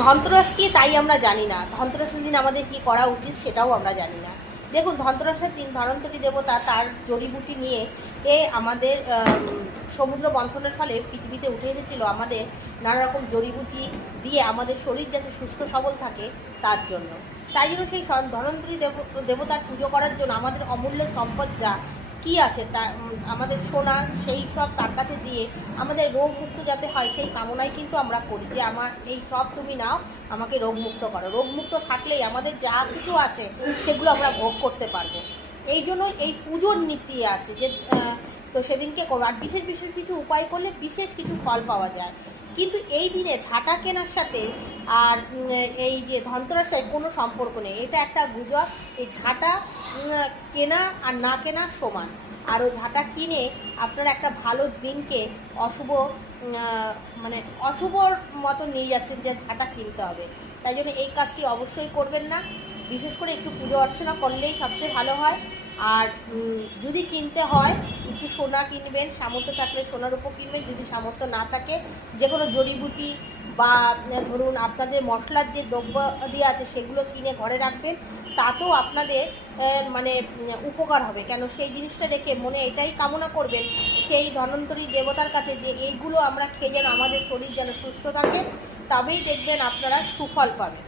ধনতেরাস কি তাই আমরা জানি না, ধনতেরাসের দিন আমাদের কি করা উচিত সেটাও আমরা জানি না। দেখুন, ধনতেরাসের দিন ধনন্তরী দেবতা তার জড়িবুটি নিয়ে আমাদের সমুদ্র মন্থনের ফলে পৃথিবীতে উঠে এসেছিল আমাদের নানা রকম জড়িবুটি দিয়ে আমাদের শরীর যাতে সুস্থ সবল থাকে তার জন্য। তাই জন্য সেই ধনন্তরী দেবতার পুজো করার জন্য আমাদের অমূল্য সম্পদ যা কি আছে তা আমাদের সোনা সেই সব তার কাছে দিয়ে আমাদের রোগ মুক্ত যাতে হয় সেই কামনাই কিন্তু আমরা করি, যে আমার এই সব তুমি নাও, আমাকে রোগমুক্ত করো। রোগমুক্ত থাকলেই আমাদের যা কিছু আছে সেগুলো আমরা ভোগ করতে পারবো। এই জন্য এই পুজোর নীতি আছে যে তো সেদিনকে করো। আর বিশেষ বিশেষ কিছু উপায় করলে বিশেষ কিছু ফল পাওয়া যায়। কিন্তু এই দিনে ঝাঁটা কেনার সাথে আর এই যে ধনতেরাসের কোনো সম্পর্ক নেই, এটা একটা গুজব। এই ঝাঁটা কেনা আর না কেনা সমান। আর ওই ঝাঁটা কিনে আপনারা একটা ভালো দিনকে অশুভ মানে অশুভর মতো নিয়ে যাচ্ছেন যে ঝাঁটা কিনতে হবে। তাই জন্য এই কাজটি অবশ্যই করবেন না। বিশেষ করে একটু পুজো অর্চনা করলেই সবচেয়ে ভালো হয়। আর যদি কিনতে হয় একটু সোনা কিনবেন, সামর্থ্য থাকলে সোনার উপর কিনবেন। যদি সামর্থ্য না থাকে যে কোনো জড়িবুটি বা ধরুন আপনাদের মশলার যে দ্রব্যাদি আছে সেগুলো কিনে ঘরে রাখবেন, তাতেও আপনাদের মানে উপকার হবে। কেন সেই জিনিসটা দেখে মনে এটাই কামনা করবেন সেই ধন্বন্তরী দেবতার কাছে যে এইগুলো আমরা খেয়ে যেন আমাদের শরীর যেন সুস্থ থাকে, তবেই দেখবেন আপনারা সুফল পাবেন।